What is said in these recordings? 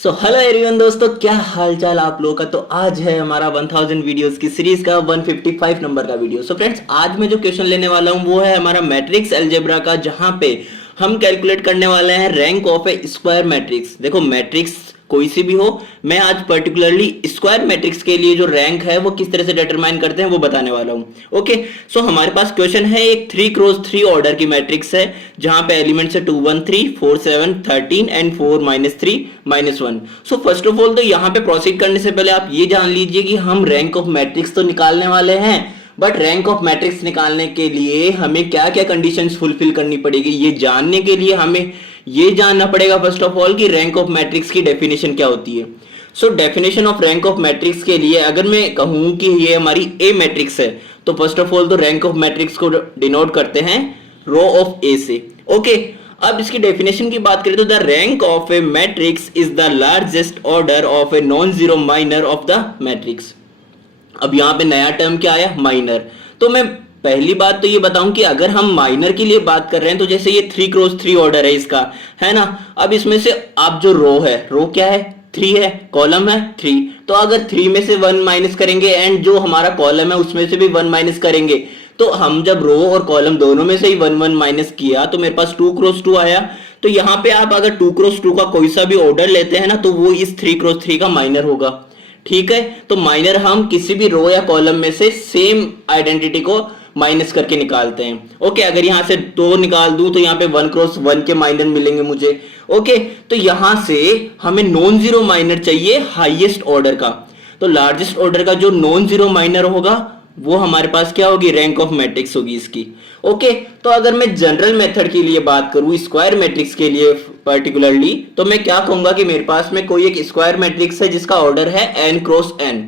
Hello everyone दोस्तों, क्या हाल चाल आप लोगों का। तो आज है हमारा 1000 वीडियोस की सीरीज का 155 नंबर का वीडियो। फ्रेंड्स, आज मैं जो क्वेश्चन लेने वाला हूं वो है हमारा मैट्रिक्स अलजेब्रा का, जहां पे हम कैलकुलेट करने वाले हैं rank of A square matrix. देखो, मैट्रिक्स कोई सी भी हो, मैं आज पर्टिकुलरली स्क्वायर मैट्रिक्स के लिए जो रैंक है वो किस तरह से डिटरमाइन करते हैं वो बताने वाला हूं। ओके, सो हमारे पास क्वेश्चन है एक 3x3 ऑर्डर की मैट्रिक्स है, जहां पे एलिमेंट्स है 2 1 3 4 7 13 and 4 -3 -1। So first of all तो यहाँ पे प्रोसीड करने से पहले आप ये जान लीजिए कि हम रैंक ऑफ मैट्रिक्स तो निकालने वाले हैं, बट रैंक ऑफ मैट्रिक्स निकालने के लिए हमें क्या क्या कंडीशंस फुलफिल करनी पड़ेगी, ये जानने के लिए हमें ये जानना पड़ेगा फर्स्ट ऑफ ऑल कि रैंक ऑफ मैट्रिक्स की डेफिनेशन क्या होती है। So definition of rank of matrix के लिए अगर मैं कहूं कि ये हमारी ए मैट्रिक्स है, तो फर्स्ट ऑफ ऑल तो रैंक ऑफ मैट्रिक्स को डिनोट करते हैं रो ऑफ ए से। ओके, अब इसकी डेफिनेशन की बात करें तो the rank of A matrix is the largest order of a non zero minor of the matrix. अब यहां पे नया टर्म क्या आया, माइनर। तो मैं पहली बात तो ये बताऊं कि अगर हम माइनर के लिए बात कर रहे हैं तो जैसे ये 3x3 ऑर्डर है इसका, है ना। अब इसमें से आप जो रो है, रो क्या है, 3 है, कॉलम है 3, तो अगर 3 में से 1 माइनस करेंगे एंड जो हमारा कॉलम है उसमें से भी 1 माइनस करेंगे, तो हम जब रो और कॉलम दोनों में से ही 1 1 माइनस किया तो मेरे पास 2x2 आया। तो यहां पे आप अगर 2x2 का कोई सा भी ऑर्डर लेते हैं ना, तो वो इस 3x3 का माइनर होगा। ठीक है, तो माइनर हम किसी भी रो या कॉलम में से सेम आइडेंटिटी को माइनस करके निकालते हैं। ओके, अगर यहां से 2 निकाल दूं तो यहां पे 1x1 के माइनर मिलेंगे मुझे। ओके, तो यहां से हमें नॉन जीरो माइनर चाहिए हाईएस्ट ऑर्डर का। तो लार्जेस्ट ऑर्डर का जो नॉन जीरो माइनर होगा वो हमारे पास क्या होगी, रैंक ऑफ मैट्रिक्स होगी इसकी। ओके, तो अगर मैं जनरल मेथड के लिए बात करूं, स्क्वायर मैट्रिक्स के लिए पर्टिकुलरली, तो मैं क्या कहूंगा कि मेरे पास में कोई एक स्क्वायर मैट्रिक्स है जिसका ऑर्डर है n क्रॉस n।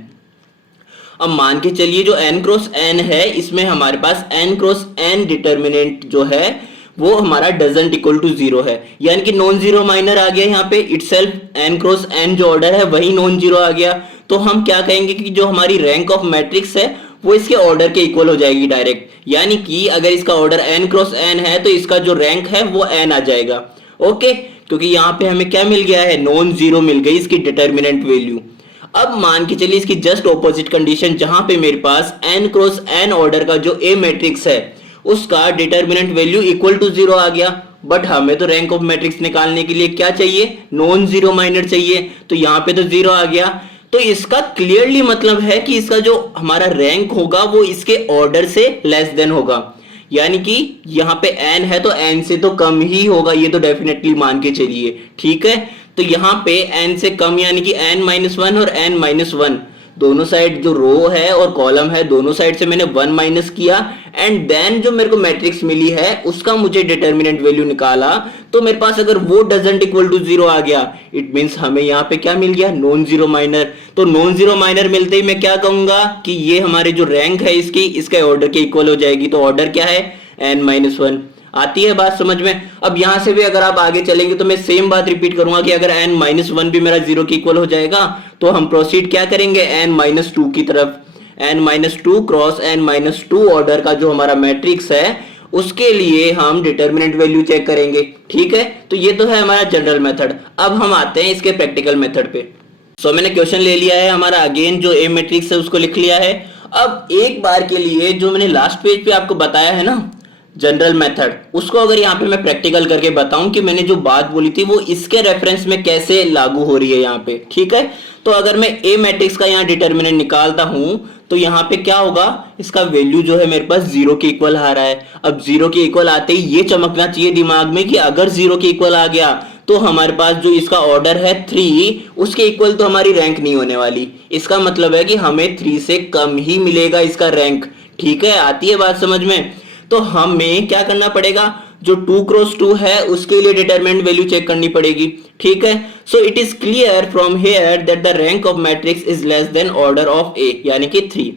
अब मान के चलिए जो n क्रॉस n है, इसमें हमारे पास n क्रॉस n डिटर्मिनेंट जो है वो हमारा डजंट इक्वल टू 0 है, यानी कि नॉन जीरो माइनर आ गया यहाँ पे इटसेल्फ। n क्रॉस n जो ऑर्डर है वही नॉन जीरो आ गया। तो हम क्या कहेंगे कि जो हमारी रैंक ऑफ मैट्रिक्स है वो इसके ऑर्डर के इक्वल हो जाएगी डायरेक्ट, यानी कि अगर इसका ऑर्डर n क्रॉस n है तो इसका जो रैंक है वो n आ जाएगा। ओके, क्योंकि यहाँ पे हमें क्या मिल गया है, नॉन जीरो मिल गई इसकी डिटर्मिनेंट वैल्यू। अब मान के चलिए इसकी जस्ट ऑपोजिट कंडीशन, जहां पे मेरे पास n क्रॉस n ऑर्डर का जो ए मैट्रिक्स है उसका डिटर्मिनेंट वैल्यू इक्वल टू 0 आ गया, बट हमें तो रैंक ऑफ मैट्रिक्स निकालने के लिए क्या चाहिए, नॉन जीरो माइनर चाहिए। तो यहाँ पे तो 0 आ गया, तो इसका क्लियरली मतलब है कि इसका जो हमारा रैंक होगा वो इसके ऑर्डर से लेस देन होगा, यानी कि यहाँ पे n है तो n से तो कम ही होगा, ये तो डेफिनेटली मान के चलिए। ठीक है, तो यहाँ पे n से कम यानी कि n-1 और n-1 दोनों साइड जो रो है और कॉलम है दोनों साइड से मैंने 1 माइनस किया, एंड देन जो मेरे को मैट्रिक्स मिली है उसका मुझे डिटर्मिनेंट वैल्यू निकाला। तो मेरे पास अगर वो डजंट इक्वल टू 0 आ गया, इट मींस हमें यहाँ पे क्या मिल गया, नॉन जीरो माइनर। तो नॉन जीरो माइनर मिलते ही मैं क्या कहूंगा कि ये हमारे जो रैंक है इसकी, इसके ऑर्डर के इक्वल हो जाएगी। तो ऑर्डर क्या है, n-1। आती है बात समझ में। अब यहां से भी अगर आप आगे चलेंगे तो मैं सेम बात रिपीट करूंगा कि अगर n-1 भी मेरा 0 के इक्वल हो जाएगा तो हम प्रोसीड क्या करेंगे, n-2 की तरफ। n-2 क्रॉस n-2 ऑर्डर का जो हमारा मैट्रिक्स है उसके लिए हम डिटर्मिनेंट वैल्यू चेक करेंगे। ठीक है, तो ये तो है हमारा जनरल मेथड। अब हम आते हैं इसके प्रैक्टिकल मेथड पे। सो मैंने क्वेश्चन ले लिया है हमारा, अगेन जो ए मैट्रिक्स है उसको लिख लिया है। अब एक बार के लिए जो मैंने लास्ट पेज पे आपको बताया है ना जनरल मेथड, उसको अगर यहाँ पे मैं प्रैक्टिकल करके बताऊं कि मैंने जो बात बोली थी वो इसके रेफरेंस में कैसे लागू हो रही है यहाँ पे। ठीक है, तो अगर मैं ए मैट्रिक्स का यहाँ डिटर्मिनेंट निकालता हूं तो यहाँ पे क्या होगा, इसका वैल्यू जो है मेरे पास 0 के इक्वल आ रहा है। अब 0 के इक्वल आते ही ये चमकना चाहिए दिमाग में कि अगर 0 के इक्वल आ गया तो हमारे पास जो इसका ऑर्डर है 3, उसके इक्वल तो हमारी रैंक नहीं होने वाली। इसका मतलब है कि हमें 3 से कम ही मिलेगा इसका रैंक। ठीक है, आती है बात समझ में। तो हमें क्या करना पड़ेगा, जो 2x2 है उसके लिए डिटरमिनेंट वैल्यू चेक करनी पड़ेगी। ठीक है, so it is clear from here that the rank of matrix is less than order of A, यानी कि 3।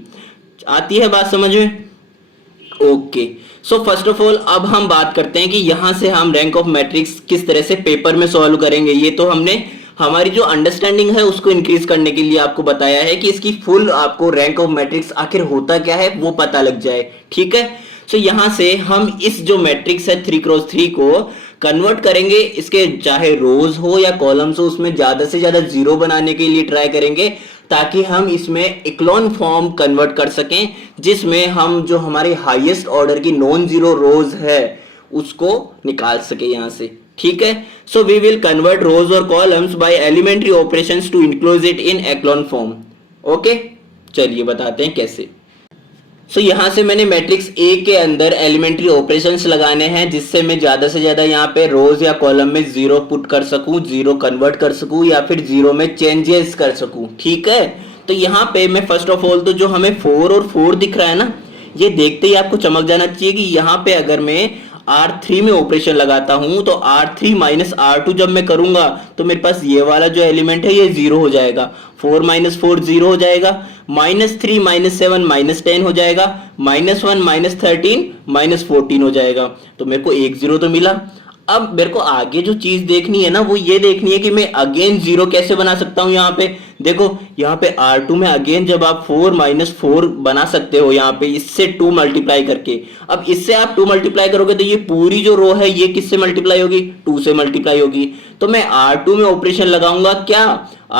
आती है बात समझ में। Okay, so first of all अब हम बात करते हैं कि यहां से हम रैंक ऑफ मैट्रिक्स किस तरह से पेपर में सॉल्व करेंगे। ये तो हमने हमारी जो अंडरस्टैंडिंग है उसको इंक्रीज करने के लिए आपको बताया है कि इसकी फुल आपको रैंक ऑफ मैट्रिक्स आखिर होता क्या है वो पता लग जाए। ठीक है, सो यहां से हम इस जो मैट्रिक्स है 3x3 को कन्वर्ट करेंगे इसके, चाहे रोज हो या कॉलम्स हो, उसमें ज्यादा से ज्यादा जीरो बनाने के लिए ट्राई करेंगे ताकि हम इसमें इक्लोन फॉर्म कन्वर्ट कर सकें, जिसमें हम जो हमारे हाईएस्ट ऑर्डर की नॉन जीरो रोज है उसको निकाल सके यहां से। ठीक है, so we will convert rows और columns by elementary operations to include it in echelon form. Okay, चलिए बताते हैं कैसे। सो यहां से मैंने मैट्रिक्स ए के अंदर एलिमेंट्री ऑपरेशंस लगाने हैं, जिससे मैं ज्यादा से ज्यादा यहाँ पे रोज या कॉलम में जीरो पुट कर सकूं, जीरो कन्वर्ट कर सकूं या फिर जीरो में चेंजेस कर सकूं। ठीक है, तो यहाँ पे मैं फर्स्ट ऑफ ऑल तो जो हमें 4 और 4 दिख रहा है ना, ये देखते ही आपको चमक जाना चाहिए कि यहाँ पे अगर मैं R3 में ऑपरेशन लगाता हूं तो R3 माइनस R2 जब मैं करूंगा तो मेरे पास ये वाला जो एलिमेंट है ये जीरो हो जाएगा, 4 माइनस 4 जीरो हो जाएगा, -3 -7 -10 हो जाएगा, -1 -13 -14 हो जाएगा। तो मेरे को एक जीरो तो मिला। अब मेरे को आगे जो चीज देखनी है ना वो ये देखनी है कि मैं अगेन जीरो कैसे बना सकता हूं। यहाँ पे देखो, यहाँ पे R2 में अगेन जब आप 4 - 4 बना सकते हो यहाँ पे इससे 2 मल्टीप्लाई करके। अब इससे आप 2 मल्टीप्लाई करोगे तो ये पूरी जो रो है ये किससे मल्टीप्लाई होगी, 2 से मल्टीप्लाई होगी। तो मैं R2 में ऑपरेशन लगाऊंगा क्या,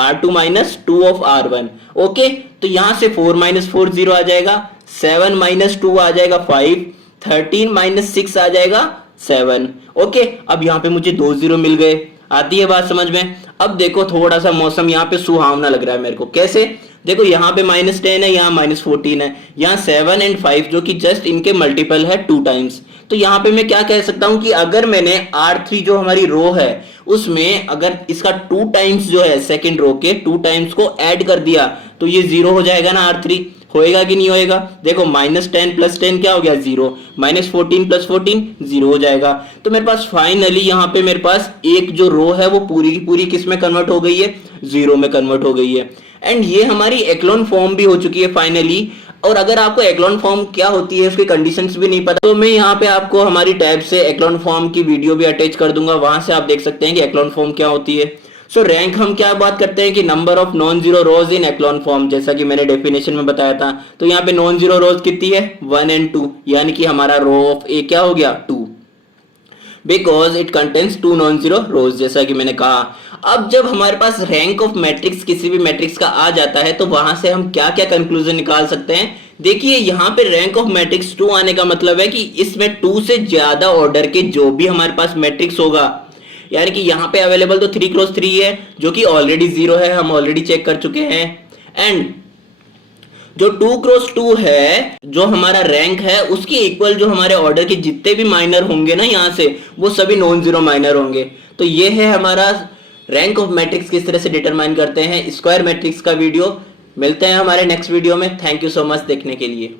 R2 minus 2 of R1। Okay, तो यहां से 4 - 4 जीरो आ जाएगा, 7 - 2 आ जाएगा 5, 13 - 6 आ जाएगा 7। ओके, अब यहाँ पे मुझे 2 जीरो मिल गए। आती है बात समझ में। अब देखो थोड़ा सा मौसम यहाँ पे सुहावना लग रहा है मेरे को। कैसे, देखो यहाँ पे -10 है, यहाँ -14 है, यहाँ 7 और 5 जो कि जस्ट इनके मल्टीपल है 2 टाइम्स। तो यहाँ पे मैं क्या कह सकता हूं कि अगर मैंने R3 जो हमारी रो है उसमें अगर इसका 2 टाइम्स जो है सेकंड रो के 2 टाइम्स को ऐड कर दिया तो ये जीरो हो जाएगा ना। R3 होएगा कि नहीं होएगा, देखो -10 + 10 क्या हो गया, जीरो, -14 + 14 जीरो हो जाएगा। तो मेरे पास फाइनली यहाँ पे मेरे पास एक जो रो है वो पूरी की पूरी किस में कन्वर्ट हो गई है, जीरो में कन्वर्ट हो गई है। एंड ये हमारी एक्लोन फॉर्म भी हो चुकी है फाइनली। और अगर आपको एक्लोन फॉर्म क्या होती है उसकी कंडीशंस भी नहीं पता तो मैं यहाँ पे आपको हमारी टैब से एक्लोन फॉर्म की वीडियो भी अटैच कर दूंगा, वहां से आप देख सकते हैं कि एक्लोन फॉर्म क्या होती है। सो रैंक हम क्या बात करते हैं कि number of non zero rose in echelon form, जैसा कि मैंने डेफिनेशन में बताया था। तो यहाँ पे नॉन जीरो रोज कितनी है, 1 और 2, यानी कि हमारा रो ऑफ ए क्या हो गया, 2, because it contains 2 non zero रोज, जैसा कि मैंने कहा। अब जब हमारे पास रैंक ऑफ मैट्रिक्स किसी भी मैट्रिक्स का आ जाता है तो वहां से हम क्या क्या कंक्लूजन निकाल सकते हैं। देखिए यहाँ पे रैंक ऑफ मैट्रिक्स 2 आने का मतलब है कि इसमें 2 से ज्यादा ऑर्डर के जो भी हमारे पास मैट्रिक्स होगा, यानी कि यहाँ पे अवेलेबल तो 3x3 है जो कि ऑलरेडी जीरो है, हम ऑलरेडी चेक कर चुके हैं। एंड जो 2x2 है जो हमारा रैंक है उसकी इक्वल जो हमारे ऑर्डर के जितने भी माइनर होंगे ना यहाँ से वो सभी नॉन जीरो माइनर होंगे। तो ये है हमारा रैंक ऑफ मैट्रिक्स किस तरह से डिटरमाइन करते हैं, स्क्वायर मैट्रिक्स का वीडियो। मिलते हैं हमारे नेक्स्ट वीडियो में। थैंक यू सो मच देखने के लिए।